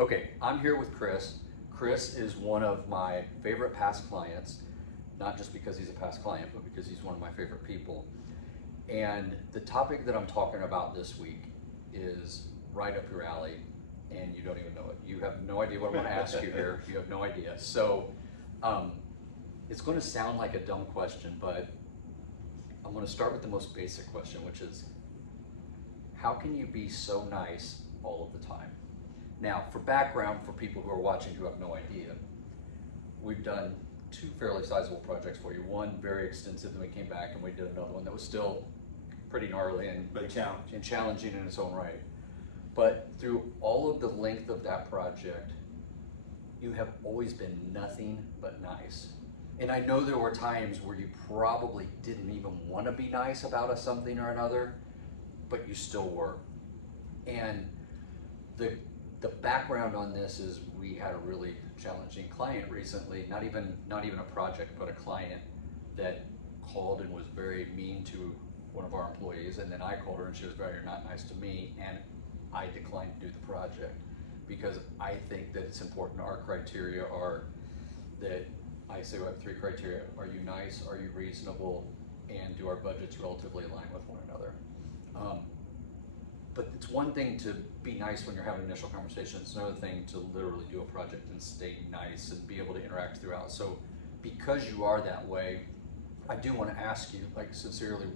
Okay, I'm here with Chris. Chris is one of my favorite past clients, not just because he's a past client, but because he's one of my favorite people. And the topic that I'm talking about this week is right up your alley, and you don't even know it. You have no idea what I'm going to ask you here. You have no idea. So um, it's going to sound like a dumb question, but I'm going to start with the most basic question, which is, how can you be so nice all of the time? Now, for background, for people who are watching who have no idea, we've done two fairly sizable projects for you. One very extensive, and we came back and we did another one that was still pretty gnarly and challenging in its own right. But through all of the length of that project, you have always been nothing but nice. And I know there were times where you probably didn't even want to be nice about a something or another, but you still were. And the background on this is we had a really challenging client recently, not even a project, but a client that called and was very mean to one of our employees, and then I called her and she was very not nice to me, and I declined to do the project because I think that it's important. Our criteria are that I say we have three criteria. Are you nice? Are you reasonable? And do our budgets relatively align with one another? But it's one thing to be nice when you're having an initial conversation. It's another thing to literally do a project and stay nice and be able to interact throughout. So because you are that way, I do want to ask you, like, sincerely,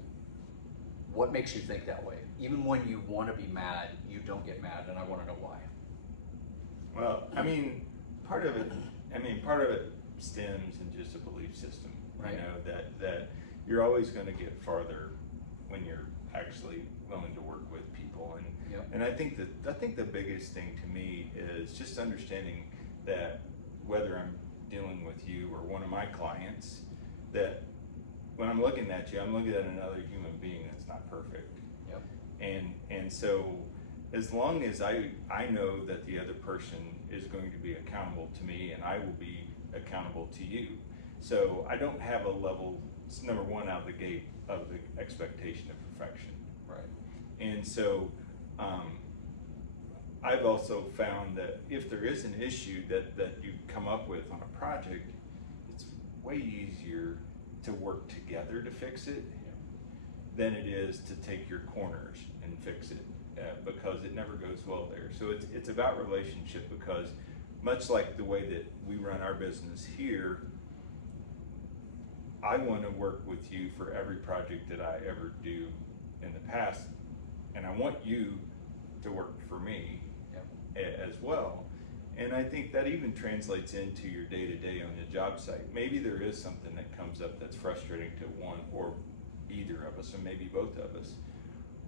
what makes you think that way? Even when you want to be mad, you don't get mad, and I want to know why. Well, part of it stems in just a belief system. Right. You know, that you're always going to get farther when you're actually willing to work with people. And Yep. and I think the biggest thing to me is just understanding that whether I'm dealing with you or one of my clients, that when I'm looking at you, I'm looking at another human being that's not perfect. Yep. And so as long as I know that the other person is going to be accountable to me and I will be accountable to you. So I don't have a level, number one, out of the gate of the expectation of perfection. Right. And so I've also found that if there is an issue that you come up with on a project, it's way easier to work together to fix it than it is to take your corners and fix it, because it never goes well there. So it's about relationship, because much like the way that we run our business here, I want to work with you for every project that I ever do in the past, and I want you to work for me as well. And I think that even translates into your day-to-day on the job site. Maybe there is something that comes up that's frustrating to one or either of us, or maybe both of us.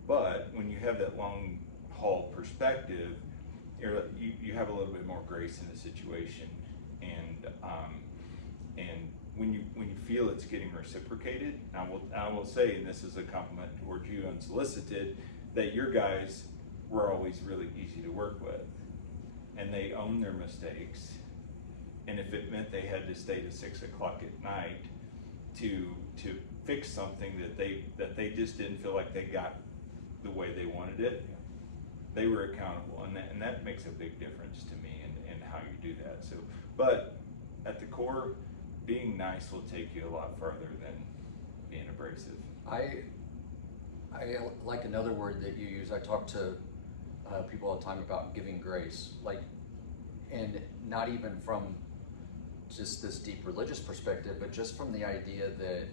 But when you have that long haul perspective, you have a little bit more grace in the situation, and when you feel it's getting reciprocated, I will say, and this is a compliment towards you unsolicited, that your guys were always really easy to work with, and they own their mistakes. And if it meant they had to stay to 6 o'clock at night to fix something that they just didn't feel like they got the way they wanted it, they were accountable, and that makes a big difference to me in how you do that. So, but at the core, being nice will take you a lot farther than being abrasive. I like another word that you use. I talk to people all the time about giving grace, and not even from just this deep religious perspective, but just from the idea that,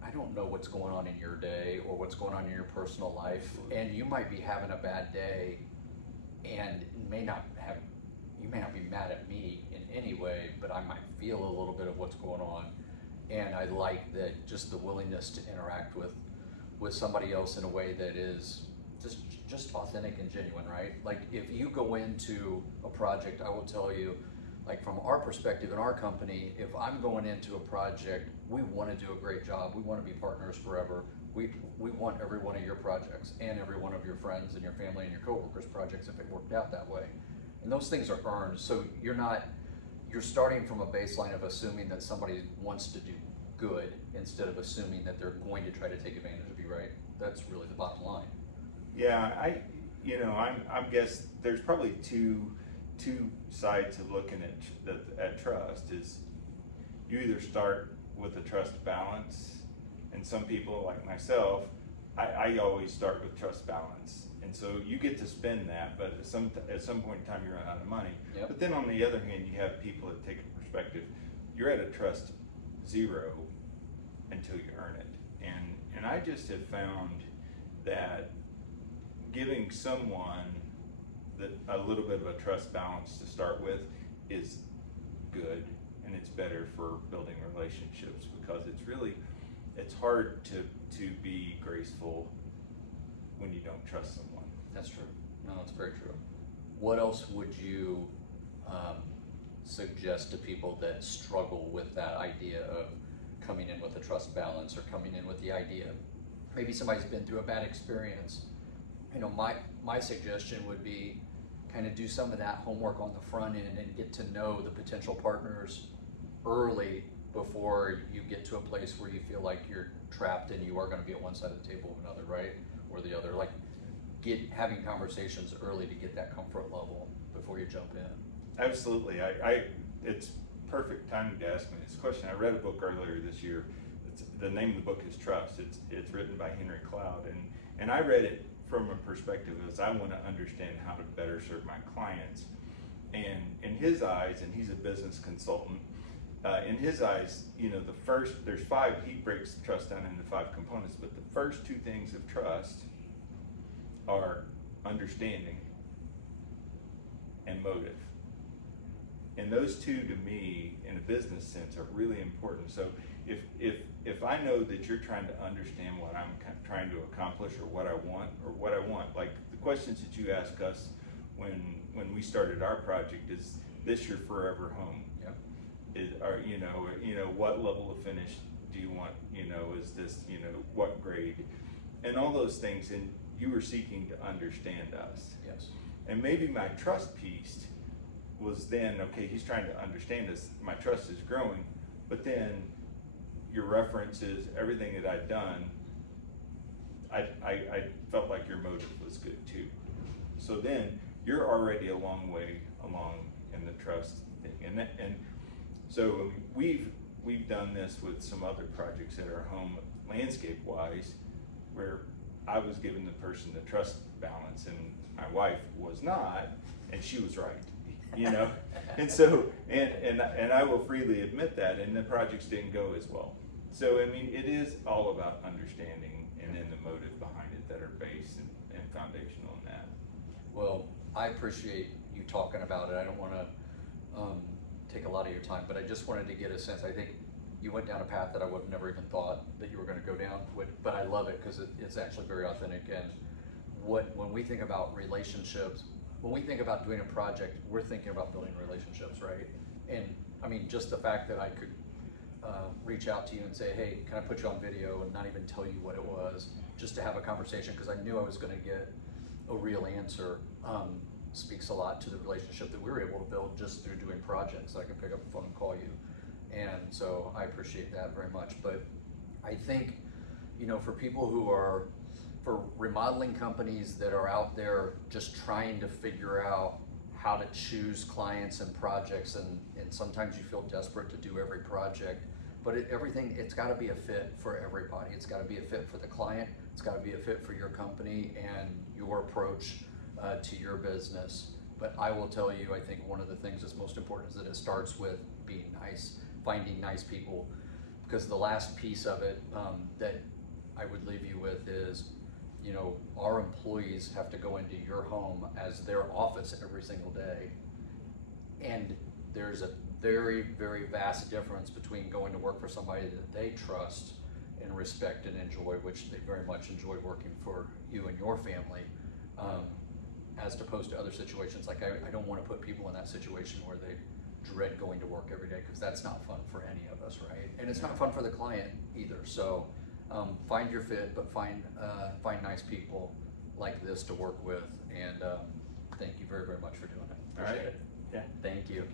I don't know what's going on in your day or what's going on in your personal life, and you might be having a bad day, and you may not be mad at me in any way, but I might feel a little bit of what's going on, and I like that, just the willingness to interact with somebody else in a way that is just authentic and genuine, right? Like, if you go into a project, I will tell you, like, from our perspective in our company, if I'm going into a project, we want to do a great job. We want to be partners forever. We want every one of your projects and every one of your friends and your family and your coworkers' projects, if it worked out that way. And those things are earned. So you're starting from a baseline of assuming that somebody wants to do good instead of assuming that they're going to try to take advantage of you, right? That's really the bottom line. Yeah, you know, I'm guess there's probably two sides of looking at trust. Is you either start with a trust balance, and some people like myself, I always start with trust balance, and so you get to spend that, but at some point in time you run out of money. Yep. But then on the other hand, you have people that take a perspective. You're at a trust zero until you earn it, and I just have found that giving someone a little bit of a trust balance to start with is good, and it's better for building relationships, because it's hard to be graceful when you don't trust someone. That's true. No, that's very true. What else would you suggest to people that struggle with that idea of coming in with a trust balance, or coming in with the idea, maybe somebody's been through a bad experience? You know, my suggestion would be kind of do some of that homework on the front end and get to know the potential partners early before you get to a place where you feel like you're trapped and you are going to be at one side of the table of another, right? Or the other. Like, having conversations early to get that comfort level before you jump in. Absolutely. It's perfect timing to ask me this question. I read a book earlier this year. The name of the book is Trust. It's written by Henry Cloud, and I read it from a perspective as I want to understand how to better serve my clients. And in his eyes, and he's a business consultant, in his eyes, you know, there's five, he breaks trust down into 5 components, but the first 2 things of trust are understanding and motive. And those 2 to me, in a business sense, are really important. So if I know that you're trying to understand what I'm trying to accomplish, or what I want, like the questions that you ask us when we started our project, is this your forever home? Yeah. You know, what level of finish do you want? You know, is this, you know, what grade? And all those things, and you were seeking to understand us. Yes. And maybe my trust piece was then, okay, he's trying to understand us, my trust is growing, but then your references, everything that I'd done, I felt like your motive was good too. So then you're already a long way along in the trust thing. And so we've done this with some other projects at our home, landscape wise, where I was giving the person the trust balance and my wife was not, and she was right. You know, and so, and I will freely admit that, and the projects didn't go as well. So, I mean, it is all about understanding and then the motive behind it that are based and foundational in that. Well, I appreciate you talking about it. I don't want to take a lot of your time, but I just wanted to get a sense. I think you went down a path that I would have never even thought that you were going to go down with, but I love it because it's actually very authentic. And when we think about relationships, when we think about doing a project, we're thinking about building relationships, right? And I mean, just the fact that I could reach out to you and say, hey, can I put you on video, and not even tell you what it was, just to have a conversation, because I knew I was going to get a real answer, speaks a lot to the relationship that we were able to build just through doing projects. I can pick up the phone and call you. And so I appreciate that very much. But I think, you know, for people who are, for remodeling companies that are out there just trying to figure out how to choose clients and projects, and sometimes you feel desperate to do every project, but it's got to be a fit for everybody. It's got to be a fit for the client. It's got to be a fit for your company and your approach to your business. But I will tell you, I think one of the things that's most important is that it starts with being nice, finding nice people, because the last piece of it that I would leave you with is, you know, our employees have to go into your home as their office every single day. And there's a very, very vast difference between going to work for somebody that they trust and respect and enjoy, which they very much enjoy working for you and your family, as opposed to other situations. Like I don't want to put people in that situation where they dread going to work every day, because that's not fun for any of us, right? And it's not fun for the client either. So find your fit, but find nice people like this to work with. And thank you very, very much for doing it. Appreciate it. Yeah. Thank you.